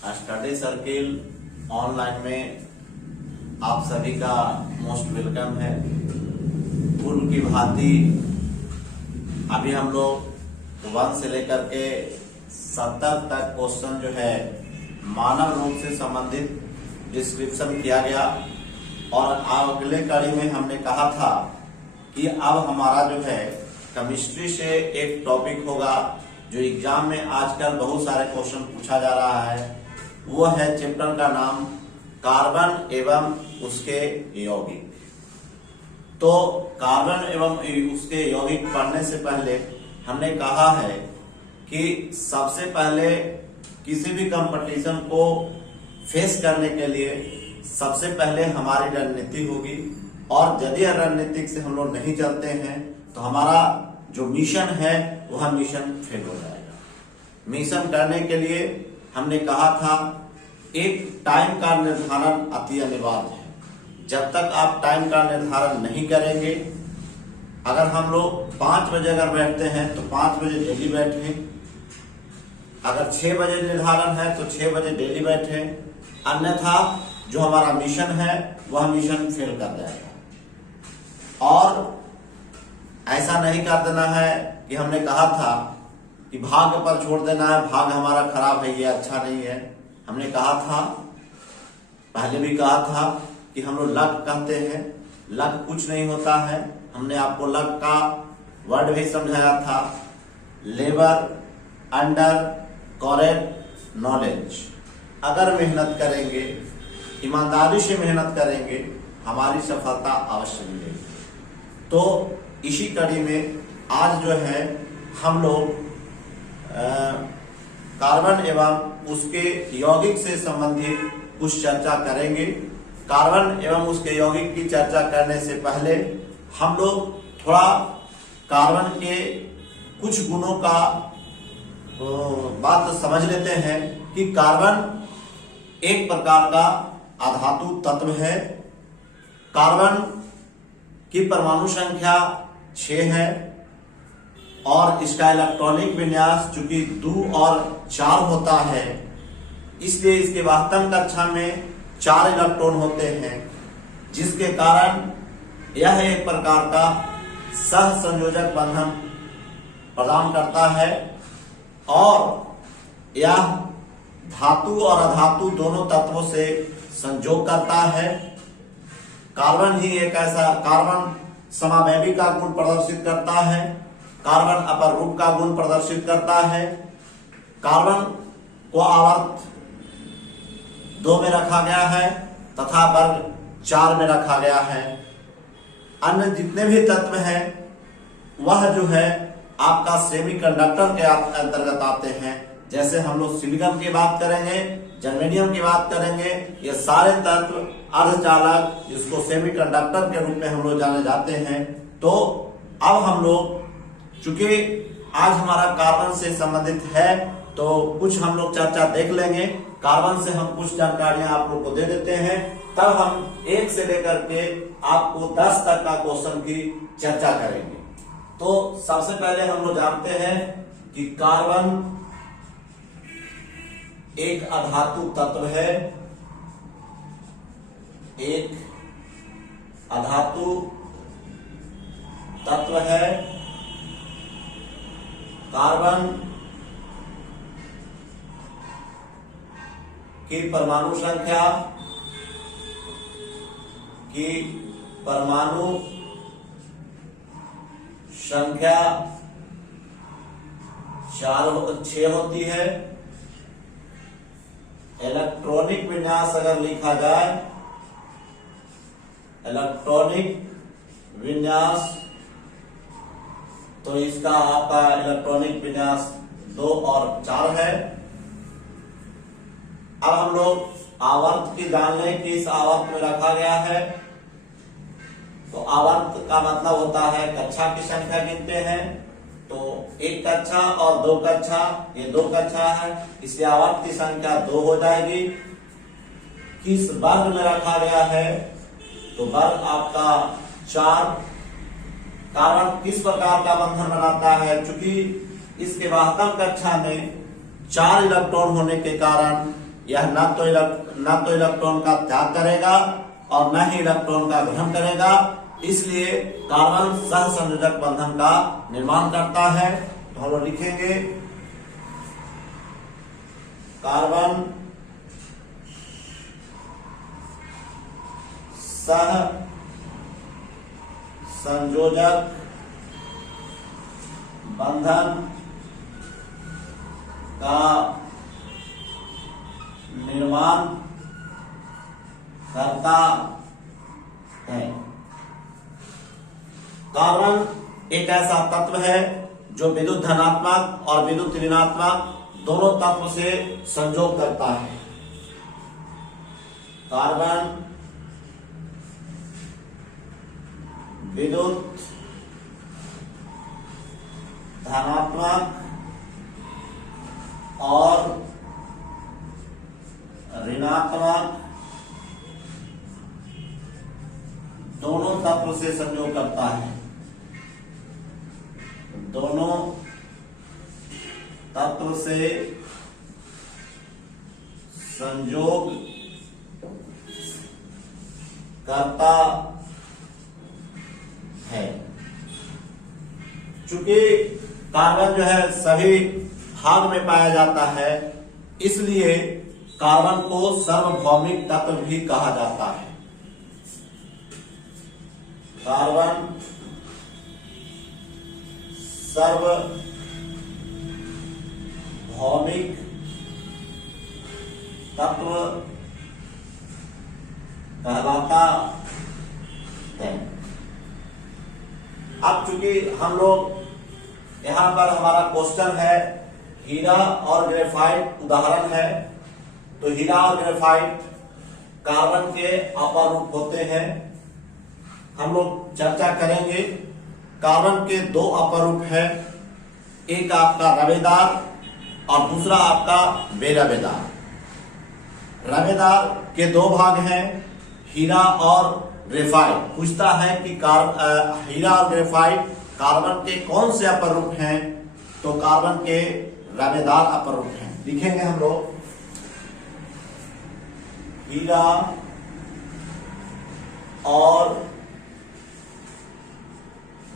Study circle online में आप सभी का मोस्ट वेलकम है। पूर्व की भांति अभी हम लोग 1 से लेकर के 70 तक क्वेश्चन जो है मानव रूप से संबंधित डिस्क्रिप्शन किया गया और अगले कड़ी में हमने कहा था कि अब हमारा जो है केमिस्ट्री से एक टॉपिक होगा जो एग्जाम में आजकल बहुत सारे क्वेश्चन पूछा जा रहा है। वो है चैप्टर का नाम कार्बन एवं उसके यौगिक। तो कार्बन एवं उसके यौगिक पढ़ने से पहले हमने कहा है कि सबसे पहले किसी भी कंपटीशन को फेस करने के लिए सबसे पहले हमारी रणनीति होगी, और यदि रणनीति से हम लोग नहीं चलते हैं तो हमारा जो मिशन है वह मिशन फेल हो जाएगा। मिशन करने के लिए हमने कहा था एक टाइम का निर्धारण अति अनिवार्य है। जब तक आप टाइम का निर्धारण नहीं करेंगे, अगर हम लोग 5 बजे अगर बैठते हैं तो 5 बजे डेली बैठे, अगर 6 बजे निर्धारण है तो 6 बजे डेली बैठे, अन्यथा जो हमारा मिशन है वह मिशन फेल कर जाएगा। और ऐसा नहीं कर देना है कि हमने कहा था कि भाग्य पर छोड़ देना है, भाग्य हमारा खराब है, ये अच्छा नहीं है। हमने कहा था, पहले भी कहा था कि हम लोग लक कहते हैं, लक कुछ नहीं होता है। हमने आपको लक का वर्ड भी समझाया था, लेबर अंडर करेक्ट नॉलेज। अगर मेहनत करेंगे, ईमानदारी से मेहनत करेंगे, हमारी सफलता अवश्य मिलेगी। तो इसी कड़ी में आज जो है हम लोग कार्बन एवं उसके यौगिक से संबंधित कुछ चर्चा करेंगे। कार्बन एवं उसके यौगिक की चर्चा करने से पहले हम लोग थोड़ा कार्बन के कुछ गुणों का बात समझ लेते हैं कि कार्बन एक प्रकार का अधातु तत्व है। कार्बन की परमाणु संख्या 6 है और इसका इलेक्ट्रॉनिक विन्यास चूंकि 2 और 4 होता है, इसलिए इसके वास्तव कक्षा में 4 इलेक्ट्रॉन होते हैं, जिसके कारण यह एक प्रकार का सह संयोजक बंधन प्रदान करता है और यह धातु और अधातु दोनों तत्वों से संयोग करता है। कार्बन ही एक ऐसा, कार्बन समावैवी का गुण प्रदर्शित करता है, कार्बन अपर रूप का गुण प्रदर्शित करता है। कार्बन को आवर्त 2 में रखा गया है तथा वर्ग 4 में रखा गया है। अन्य जितने भी तत्व हैं वह जो है आपका सेमीकंडक्टर के अंतर्गत आते हैं। जैसे हम लोग सिलिकॉन की बात करेंगे, जर्मेनियम की बात करेंगे, ये सारे तत्व अर्धचालक, जिसको सेमीकंडक्टर के रूप में हम लोग जाने जाते हैं। तो अब हम लोग चूंकि आज हमारा कार्बन से संबंधित है तो कुछ हम लोग चर्चा देख लेंगे। कार्बन से हम कुछ जानकारियां आप लोग को दे देते हैं, तब हम 1 से लेकर के आपको 10 तक का क्वेश्चन की चर्चा करेंगे। तो सबसे पहले हम लोग जानते हैं कि कार्बन एक अधातु तत्व है, एक अधातु तत्व है। कार्बन की परमाणु संख्या 6 होती है। इलेक्ट्रॉनिक विन्यास अगर लिखा जाए, इलेक्ट्रॉनिक विन्यास, तो इसका आपका इलेक्ट्रॉनिक विन्यास 2 और 4 है। अब हम लोग आवर्त की जान लें कि इस आवर्त में रखा गया है। तो आवर्त का मतलब होता है कक्षा की संख्या गिनते हैं, तो 1 कक्षा और 2 कक्षा, ये 2 कक्षा है, इसलिए आवर्त की संख्या 2 हो जाएगी। किस वर्ग में रखा गया है, तो वर्ग आपका 4। कार्बन किस प्रकार का बंधन बनाता है, चूंकि इसके वास्तव कक्षा में 4 इलेक्ट्रॉन होने के कारण यह न तो इलेक्ट्रॉन का त्याग करेगा और न ही इलेक्ट्रॉन का ग्रहण करेगा, इसलिए कार्बन सहसंयोजक बंधन का निर्माण करता है। तो हम लोग लिखेंगे कार्बन सहसंयोजक बंधन का निर्माण करता है। कार्बन एक ऐसा तत्व है जो विद्युत धनात्मक और विद्युत ऋणात्मक दोनों तत्व से संयोग करता है। कार्बन विद्युत धनात्मक और ऋणात्मक दोनों तत्व से संयोग करता है। दोनों तत्व से संयोग करता है। चूंकि कार्बन जो है सभी भाग में पाया जाता है, इसलिए कार्बन को सार्वभौमिक तत्व भी कहा जाता है। कार्बन सार्वभौमिक तत्व कहलाता है। अब चूंकि हम लोग यहां पर हमारा क्वेश्चन है हीरा और ग्रेफाइट उदाहरण है, तो हीरा और ग्रेफाइट कार्बन के अपर रूप होते हैं। हम लोग चर्चा करेंगे। कार्बन के दो अपर रूप है, एक आपका रवेदार और दूसरा आपका बेरवेदार। रवेदार के दो भाग हैं, हीरा और ग्रेफाइट। पूछता है कि हीरा और ग्रेफाइट कार्बन के कौन से अपर रूप हैं, तो कार्बन के रवेदार अपर रूप हैं। लिखेंगे हम लोग हीरा और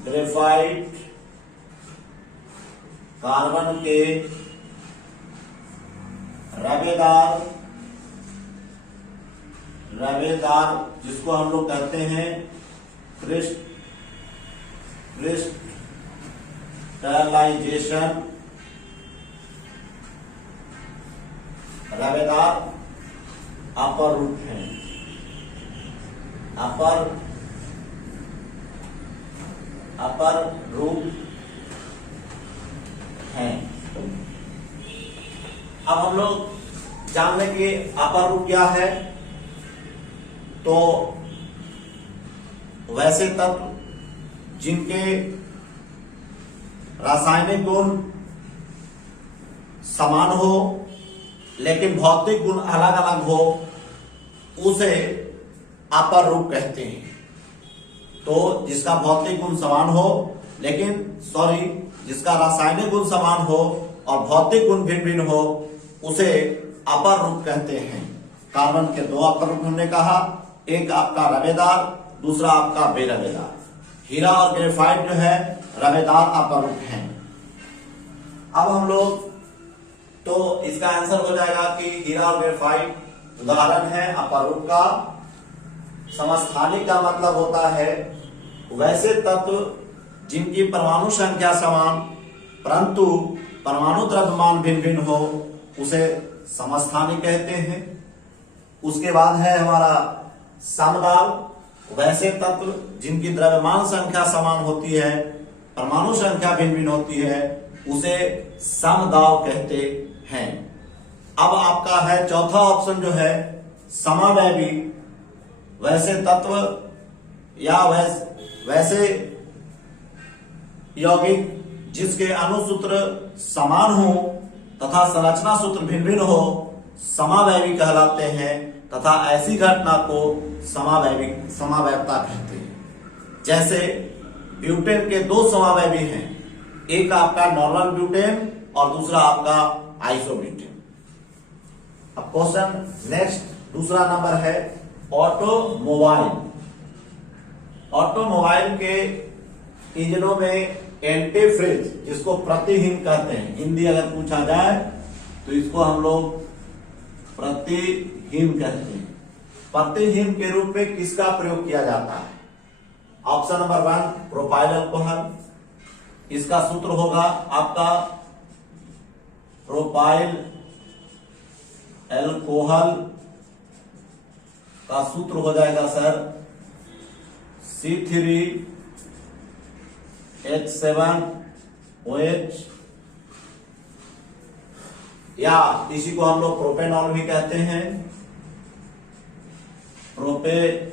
ग्रेफाइट कार्बन के रवेदार जिसको हम लोग कहते हैं क्रिस्टलाइजेशन रवेदार अपर रूप है। अपर रूप है। अब हम लोग जान लें कि अपर रूप क्या है। तो वैसे तत्व जिनके रासायनिक गुण समान हो लेकिन भौतिक गुण अलग अलग हो, उसे अपर रूप कहते हैं। तो जिसका भौतिक गुण समान हो जिसका रासायनिक गुण समान हो और भौतिक गुण भिन्न भिन्न हो, उसे अपर रूप कहते हैं। कार्बन के दो अपर रूप हमने कहा, एक आपका रवेदार, दूसरा आपका बेरवेदार। हीरा और ग्रेफाइट जो है रवेदार अपर रूप हैं। अब हम लोग तो इसका आंसर हो जाएगा कि हीरा और ग्रेफाइट उदाहरण है अपर रूप का। समस्थानिक का मतलब होता है वैसे तत्व जिनकी परमाणु संख्या समान परंतु परमाणु द्रव्यमान भिन्न भिन्न हो, उसे समस्थानिक कहते हैं। उसके बाद है हमारा समदाव, वैसे तत्व जिनकी द्रव्यमान संख्या समान होती है, परमाणु संख्या भिन्न भिन्न होती है, उसे समदाव कहते हैं। अब आपका है चौथा ऑप्शन जो है समावैवी, वैसे तत्व या वैसे यौगिक जिसके अणुसूत्र समान हो तथा संरचना सूत्र भिन्न भिन्न हो, समावैवी कहलाते हैं तथा ऐसी घटना को समावैवता कहते हैं। जैसे ब्यूटेन के दो समावैवी हैं, एक आपका नॉर्मल ब्यूटेन और दूसरा आपका आइसोब्यूटेन। अब क्वेश्चन नेक्स्ट दूसरा नंबर है ऑटोमोबाइल। ऑटोमोबाइल के इंजनों में एंटी फ्रिज, जिसको प्रतिहीन कहते हैं, हिंदी अगर पूछा जाए तो इसको हम लोग प्रतिहीन कहते हैं। प्रतिहीन के रूप में किसका प्रयोग किया जाता है? Option number 1 propyl alcohol. इसका सूत्र होगा आपका प्रोपाइल अल्कोहल का सूत्र हो जाएगा सर C3H7OH, या इसी को हम लोग प्रोपेनॉल भी कहते हैं, प्रोपेनॉल।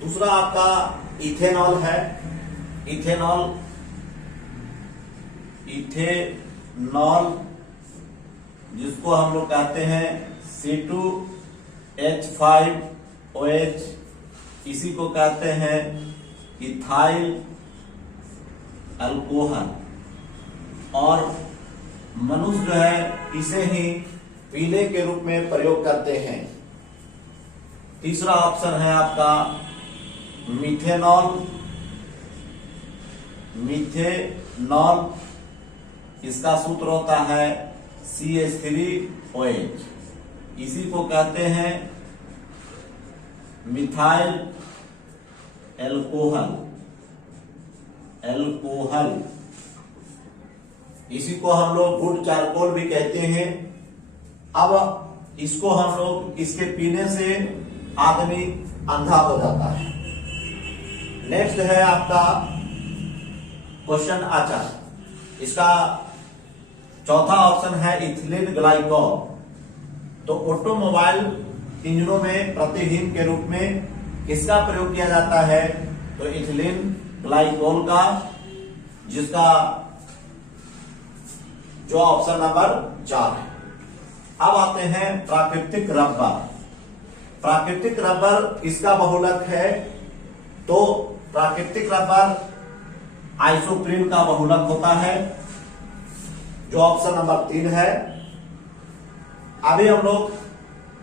दूसरा आपका इथेनॉल है, इथेनॉल, इथेनॉल जिसको हम लोग कहते हैं C2H5OH, इसी को कहते हैं इथाइल अल्कोहल। और मनुष्य जो है इसे ही पीने के रूप में प्रयोग करते हैं। तीसरा ऑप्शन है आपका मिथेनॉल, मिथेनॉल, इसका सूत्र होता है CH3OH, इसी को कहते हैं मिथाइल अल्कोहल, अल्कोहल। इसी को हम लोग गुड चारकोल भी कहते हैं। अब इसको हम लोग, इसके पीने से आदमी अंधा हो जाता है। नेक्स्ट है आपका क्वेश्चन आचार। इसका चौथा ऑप्शन है इथिलीन ग्लाइकॉल। तो ऑटोमोबाइल इंजनों में प्रतिहीन के रूप में किसका प्रयोग किया जाता है? तो इथिलीन ग्लाइकॉल का, जिसका जो ऑप्शन नंबर 4 है। अब आते हैं प्राकृतिक रबर। प्राकृतिक रबर इसका बहुलक है, तो प्राकृतिक रबर आइसोप्रीन का बहुलक होता है, जो ऑप्शन नंबर 3 है। अभी हम लोग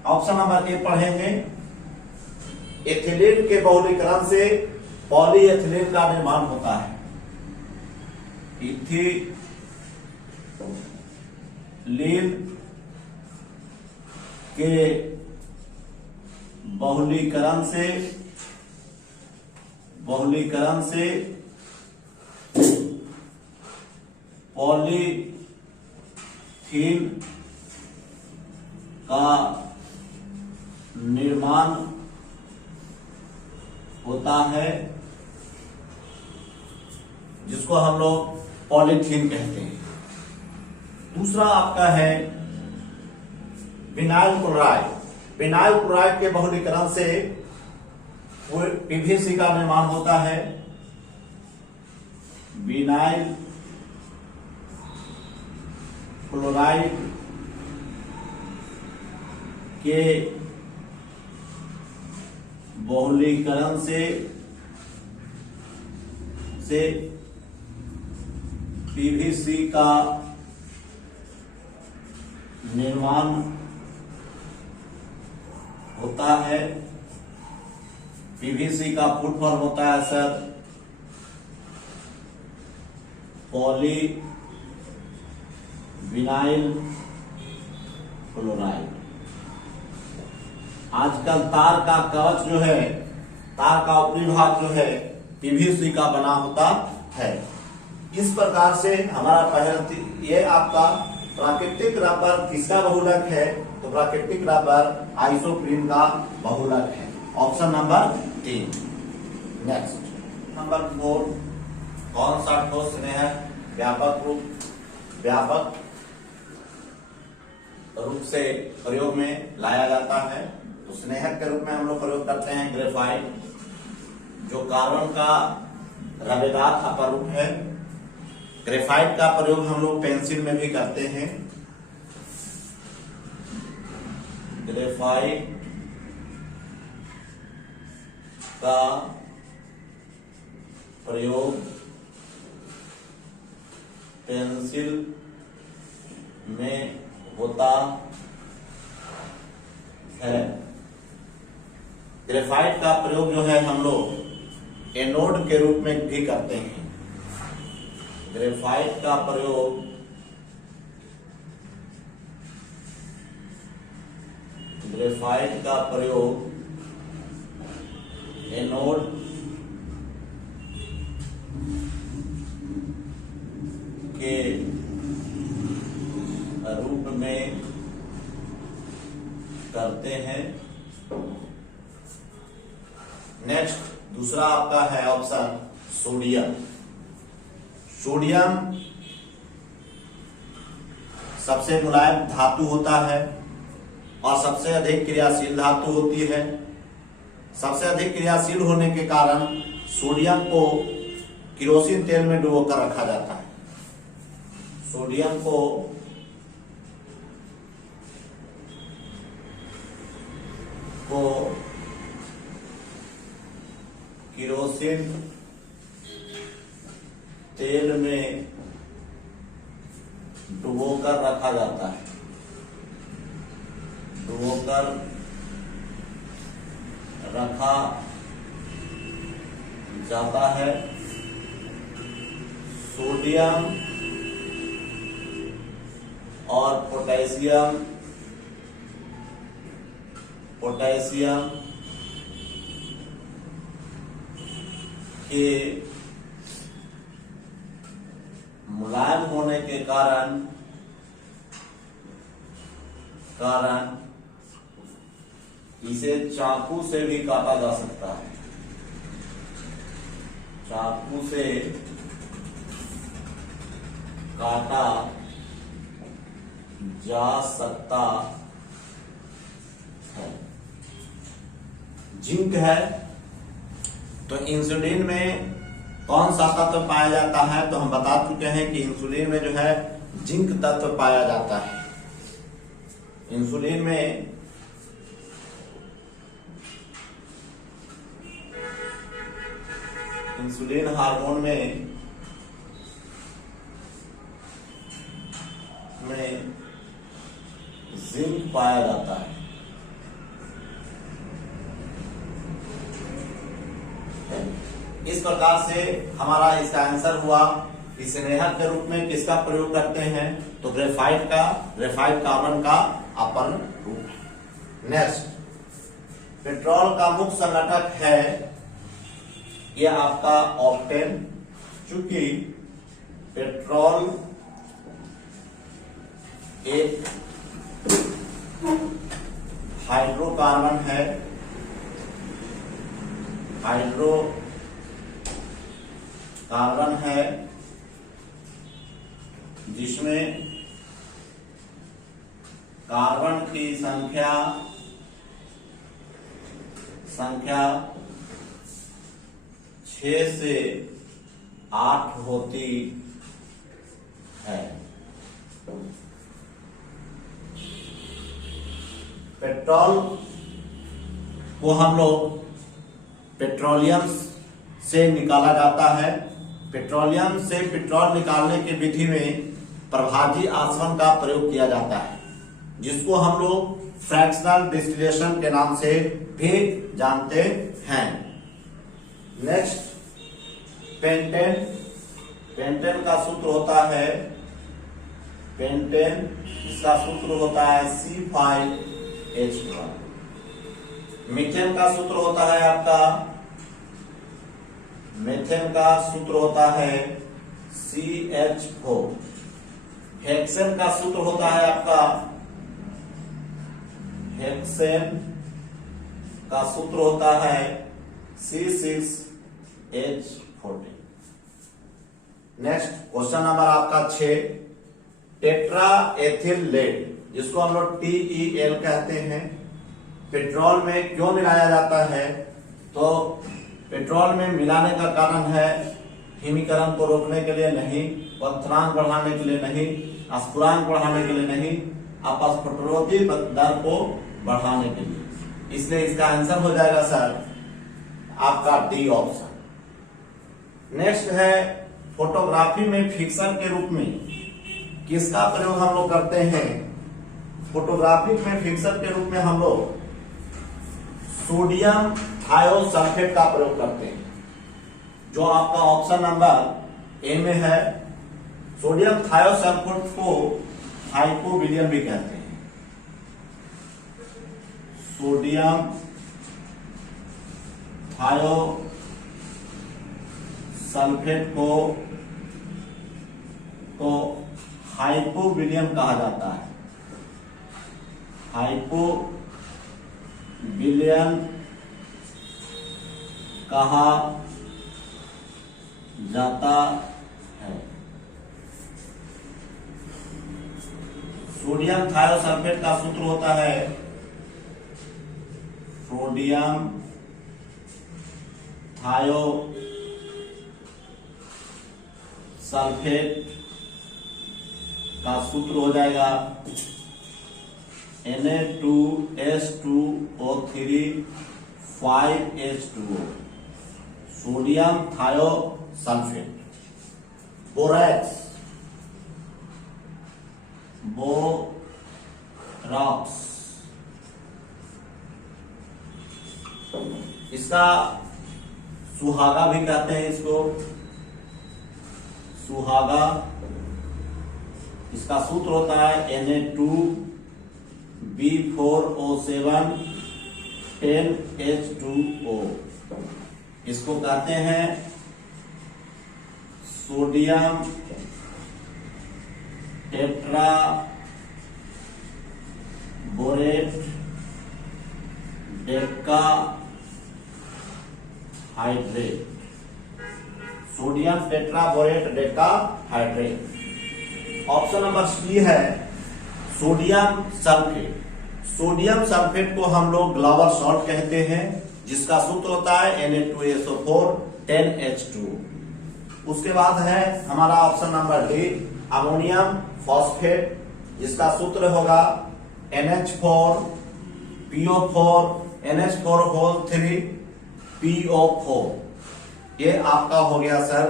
ऑप्शन नंबर 1 पढ़ेंगे। एथिलीन के बहुलीकरण से पॉलीएथिलीन का निर्माण होता है। इथिलीन के बहुलीकरण से पॉलीथीन का निर्माण होता है, जिसको हम लोग पॉलीथीन कहते हैं। दूसरा आपका है विनाइल क्लोराइड। विनाइल क्लोराइड के बहुलीकरण से पीवीसी का निर्माण होता है। विनाइल क्लोराइड के बहुलीकरण से पीवीसी का निर्माण होता है। पीवीसी का फुल फॉर्म होता है सर पॉली विनाइल क्लोराइड। आजकल तार का कवच जो है, तार का ऊपरी भाग जो है पीवीसी का बना होता है। इस प्रकार से हमारा पहला ये आपका प्राकृतिक रबर किसका बहुलक है? तो प्राकृतिक रबर आइसोप्रीन का बहुलक है, ऑप्शन नंबर 3। नेक्स्ट नंबर 4, कौन सा ठोस स्नेह व्यापक रूप से प्रयोग में लाया जाता है? तो स्नेहक के रूप में हम लोग प्रयोग करते हैं ग्रेफाइट, जो कार्बन का रवेदार अपरूप है। ग्रेफाइट का प्रयोग हम लोग पेंसिल में भी करते हैं। ग्रेफाइट का प्रयोग पेंसिल में होता है। ग्रेफाइट का प्रयोग जो है हम लोग एनोड के रूप में भी करते हैं। ग्रेफाइट का प्रयोग एनोड के रूप में करते हैं। नेक्स्ट दूसरा आपका है ऑप्शन सोडियम। सोडियम सबसे मुलायम धातु होता है और सबसे अधिक क्रियाशील धातु होती है। सबसे अधिक क्रियाशील होने के कारण सोडियम को केरोसिन तेल में डुबोकर रखा जाता है। सोडियम को केरोसिन तेल में डुबोकर रखा जाता है। डुबोकर रखा जाता है। सोडियम और पोटेशियम के मुलायम होने के कारण इसे चाकू से भी काटा जा सकता है। चाकू से काटा जा सकता है। जिंक है तो इंसुलिन में कौन सा तत्व पाया जाता है? तो हम बता चुके हैं कि इंसुलिन में जो है जिंक तत्व पाया जाता है। इंसुलिन में इंसुलिन हार्मोन में जिंक पाया जाता है। इस प्रकार से हमारा इसका आंसर हुआ कि स्नेहक के रूप में किसका प्रयोग करते हैं? तो ग्रेफाइट कार्बन का अपर्ण रूप है। नेक्स्ट, पेट्रोल का मुख्य संगठक है यह आपका ऑक्टेन। चूंकि पेट्रोल एक हाइड्रोकार्बन है, जिसमें कार्बन की संख्या 6 से 8 होती है। पेट्रोल को हम लोग पेट्रोलियम से निकाला जाता है। पेट्रोलियम से पेट्रोल निकालने की विधि में प्रभाजी आसवन का प्रयोग किया जाता है, जिसको हम लोग फ्रैक्शनल डिस्टिलेशन के नाम से भी जानते हैं। नेक्स्ट, पेंटेन का सूत्र होता है इसका सूत्र होता है C5H12। मीथेन का सूत्र होता है CH4। हेक्सेन का सूत्र होता है C6H14। नेक्स्ट क्वेश्चन नंबर आपका 6, टेट्रा एथिल लेड, जिसको हम लोग TEL कहते हैं, पेट्रोल में क्यों मिलाया जाता है? तो पेट्रोल में मिलाने का कारण है हिमीकरण को रोकने के लिए नहीं, पथरांक बढ़ाने के लिए नहीं, स्फुरांक बढ़ाने के लिए नहीं, अपस्फोटरोधी दर को बढ़ाने के लिए। इसलिए इसका आंसर हो जाएगा सर आपका डी ऑप्शन। नेक्स्ट है, फोटोग्राफी में फिक्सन के रूप में किसका प्रयोग हम लोग करते हैं? फोटोग्राफिक में फिक्सर के रूप में हम लोग सोडियम थायोसल्फेट का प्रयोग करते हैं, जो आपका ऑप्शन नंबर ए में है। सोडियम थायोसल्फेट को हाइपोविलियम भी कहते हैं। सोडियम थायोसल्फेट को हाइपोविलियम कहा जाता है। हाइपोविलियम कहा जाता है। सोडियम थायोसल्फेट का सूत्र होता है सोडियम थायोसल्फेट का सूत्र हो जाएगा Na2H2O3 5H2O। Sodium thiosulphate. बोरॉक्स इसका सुहागा भी कहते हैं, इसको सुहागा। इसका सूत्र होता है Na2B4O7 10H2O। इसको कहते हैं sodium tetraborate decahydrate. Sodium tetraborate decahydrate. Option number C है सोडियम सल्फेट। सोडियम सल्फेट को हम लोग ग्लावर सॉल्ट कहते हैं, जिसका सूत्र होता है Na2SO4 10H2। उसके बाद है हमारा option number D ammonium phosphate, जिसका सूत्र होगा NH4PO4 NH4 ये आपका हो गया सर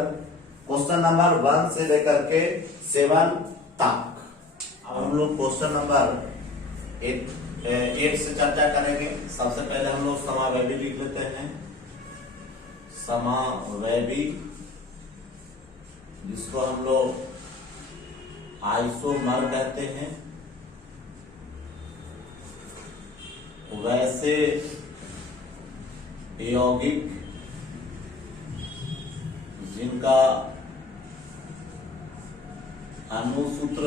क्वेश्चन नंबर 1 से लेकर के 7 तक। अब हम लोग क्वेश्चन नंबर 8 से चर्चा करेंगे। सबसे पहले हम लोग समावैवी लिख लेते हैं। समावैवी, जिसको हम लोग आइसोमर कहते हैं। वैसे यौगिक जिनका अणुसूत्र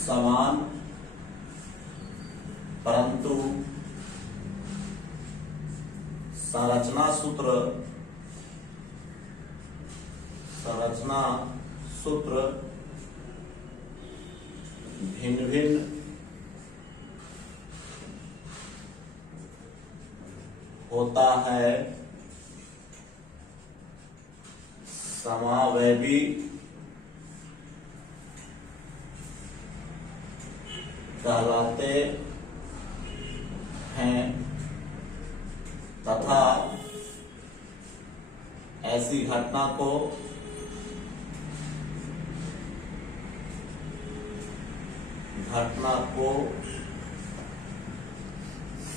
समान परंतु संरचना सूत्र भिन्न भिन्न होता है, समावैवी कहलाते हैं तथा ऐसी घटना को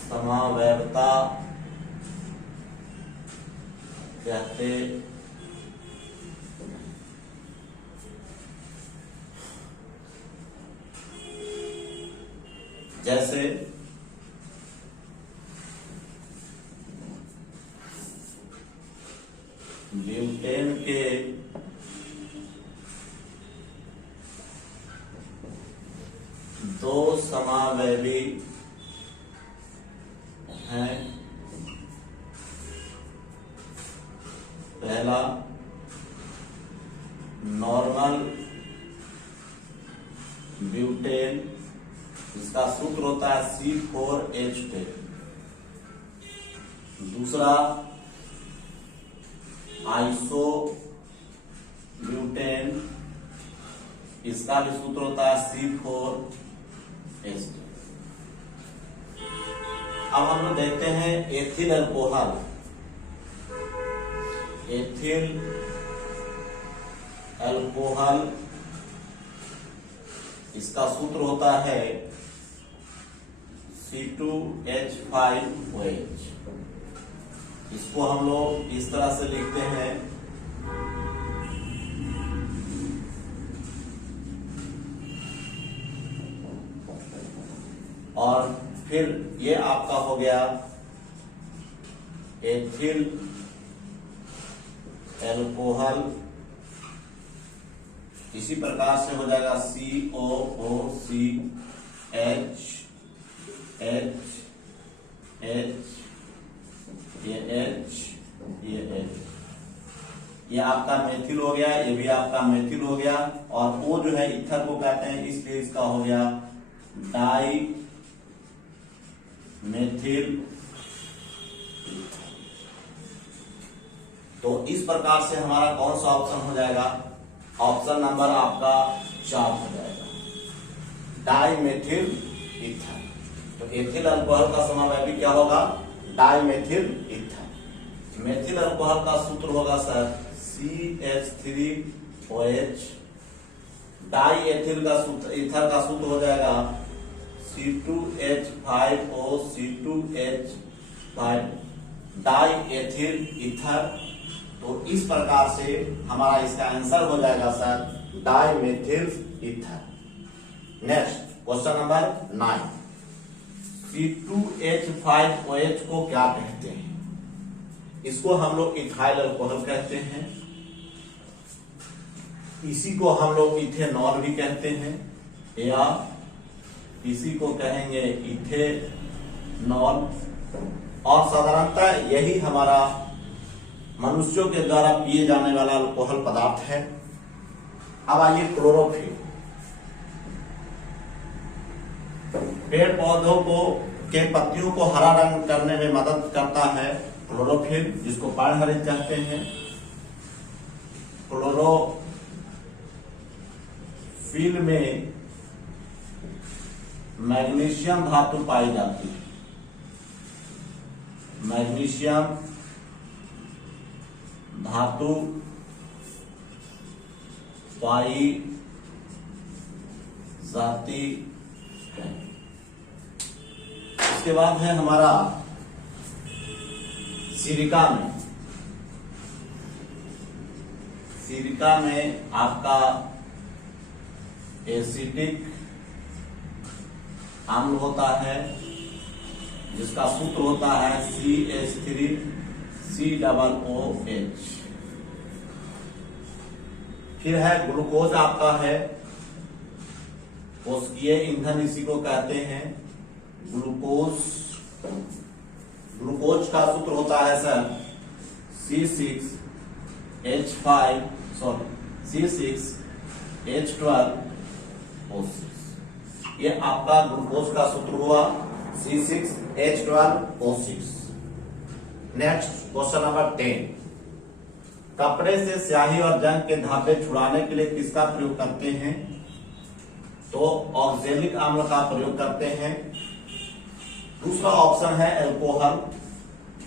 समावैवता कहते जैसे ब्यूटेन के दो समावैवी हैं। पहला नॉर्मल ब्यूटेन, इसका सूत्र होता है C4H10। दूसरा आइसो ब्यूटेन, इसका भी सूत्र होता है C4H10। अब हम लोग देखते हैं एथिल अल्कोहल। एथिल अल्कोहल, इसका सूत्र होता है C2H5OH। इसको हम लोग इस तरह से लिखते हैं, और फिर ये आपका हो गया एथिल एल्कोहल। इसी प्रकार से हो जाएगा COOCH ये आपका मेथिल हो गया, ये भी आपका मेथिल हो गया, और वो जो है ईथर को कहते हैं, इसलिए इसका हो गया डाई मेथिल। तो इस प्रकार से हमारा कौन सा ऑप्शन हो जाएगा? ऑप्शन नंबर आपका 4 हो जाएगा, डाई मेथिल ईथर। तो एथिल अल्कोहल का समावेशी क्या होगा? Dimethyl ether. Methyl alcohol का सूत्र होगा सर CH3OH। डाई एथिल का सूत्र, ईथर का सूत्र हो जाएगा C2H5O, डाई एथिल ईथर। तो इस प्रकार से हमारा इसका आंसर हो जाएगा sir dimethyl ether. Next question number 9, C2H5OH को क्या कहते हैं? इसको हम लोग इथाइल अल्कोहल कहते हैं, इसी को हम लोग इथेनॉल भी कहते हैं, या इसी को कहेंगे इथेनॉल। और साधारणतः यही हमारा मनुष्यों के द्वारा पिए जाने वाला अल्कोहल पदार्थ है। अब आइए क्लोरोफिल। पेड़ पौधों को के पत्तियों को हरा रंग करने में मदद करता है क्लोरोफिल, जिसको पर्णहरित कहते हैं। क्लोरोफिल में मैग्नीशियम धातु पाई जाती है, मैग्नीशियम धातु पाई जाती है। इसके बाद है हमारा सिलिका में। सिलिका में आपका एसिटिक अम्ल होता है, जिसका सूत्र होता है CH3COOH। फिर है ग्लूकोज आपका है, कोशिकीय ईंधन इसी को कहते हैं ग्लूकोज। ग्लूकोज का सूत्र होता है सर C6H12O6। ये आपका ग्लूकोज का सूत्र हुआ C6H12O6। नेक्स्ट क्वेश्चन नंबर 10, कपड़े से स्याही और जंग के धब्बे छुड़ाने के लिए किसका प्रयोग करते हैं? तो ऑक्जेलिक अम्ल का प्रयोग करते हैं। दूसरा ऑप्शन है एल्कोहल,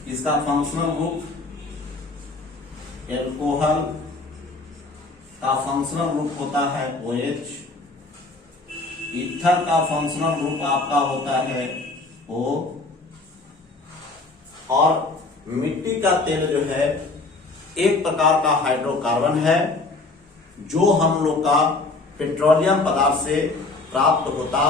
इसका फंक्शनल ग्रुप, एल्कोहल का फंक्शनल ग्रुप होता है OH। ईथर का फंक्शनल ग्रुप आपका होता है O। और मिट्टी का तेल जो है एक प्रकार का हाइड्रोकार्बन है, जो हम लोग का पेट्रोलियम पदार्थ से प्राप्त होता